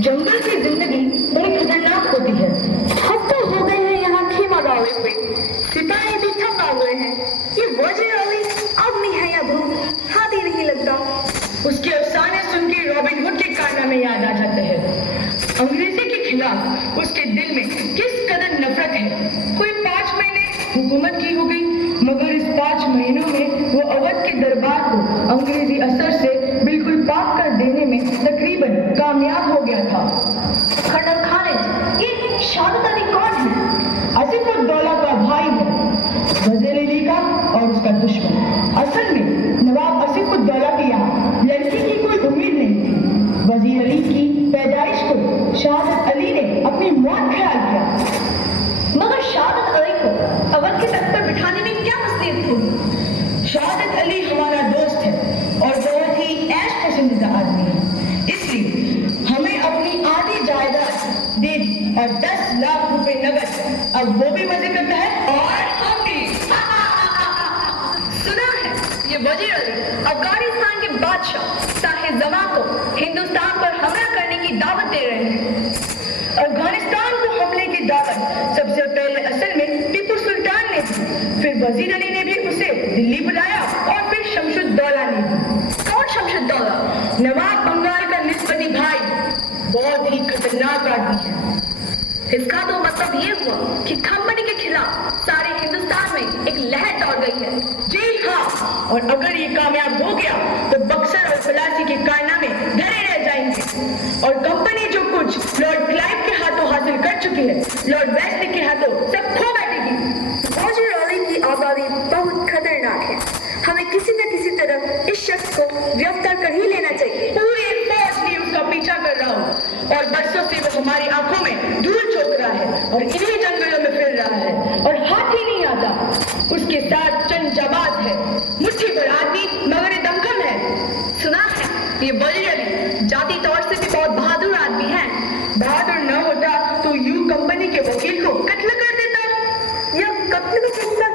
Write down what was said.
जंगल की जिंदगी बड़ी खतरनाक होती है। हफ्ते हो गए हैं यहाँ खेमा गावे हुए, सिपाही भी थका हुए हैं। ये वजीर अली आदमी है या भूत, हाथ ही नहीं लगता। उसके अफसाने सुन के रॉबिन हुड के कारनामे याद आ जाते हैं। अंग्रेजी के खिलाफ उसके दिल में किस कदर नफरत है। कोई 5 महीने हुकूमत की हो गई, मगर इस 5 महीनों में वो अवध के दरबार को अंग्रेजी असर से बिल्कुल पाक कर देने में तकरीबन कामयाब हो गया था। कर्नल खालिद, ये शहादत अली कौन है? आसिफुद्दौला का भाई है, वजीर अली का और उसका दुश्मन। असल में नवाब आसिफुद्दौला के यहाँ लड़की की कोई उम्मीद नहीं थी। वजीर अली की पैदाइश को शहादत अली ने अपनी मौत ख्याल किया। मगर शहादत अली को अवध के तख्त पर बिठाने में क्या मसलियत थी? शहादत अली हमारा दोस्त है और बहुत ही ऐश पसंदीदा आदमी है, इसलिए हमें अपनी आधी जायदाद दे दी और 10 लाख रुपए नगद। अब वो भी मजे करता है और हम भी। सुना है ये वजीर अली अफगानिस्तान के बादशाह साहिब जमा को हिंदुस्तान पर हमला करने की दावत दे रहे हैं। अफगानिस्तान को हमले की दावत सबसे पहले असल में टीपू सुल्तान ने दी, फिर वजीर अली ने भी उसे दिल्ली बुलाया और फिर शमशुद्दौला ने दी। कौन शमशुद्दौला? नवाब बंगाल का निस्बती भाई, बहुत ही खतरनाक आदमी है। इसका तो मतलब ये हुआ कि कंपनी के खिलाफ सारे हिंदुस्तान में एक लहर दौड़ गई है। जी हाँ, और अगर ये कामयाब हो गया तो बक्सर और प्लासी के कारनामे धरे रह जाएंगे और कंपनी जो कुछ लॉर्ड क्लाइव के हाथों हासिल कर चुकी है, लॉर्ड वेस्ली के हाथों सब खो बैठेगी। वजीर अली की आबादी बहुत खतरनाक है। हमें किसी न किसी तरह इस शख्स को गिरफ्तार कर ही लेना चाहिए। पूरी फौज ने उसका पीछा कर रहा हूँ और बरसों से वो हमारी आंखों में धूल चोक रहा है और इन्हीं जंगलों में फिर रहा है और हाथ ही नहीं आता। उसके साथ चंद जाबाज है, मुट्ठी भर आदमी मगर ये दमखम है। सुना है ये वजीर अली जाति तौर से भी बहुत बहादुर आदमी है। बहादुर न होता तो यूं कंपनी के वकील को कत्ल कर देता। यह कत्ल का फैसला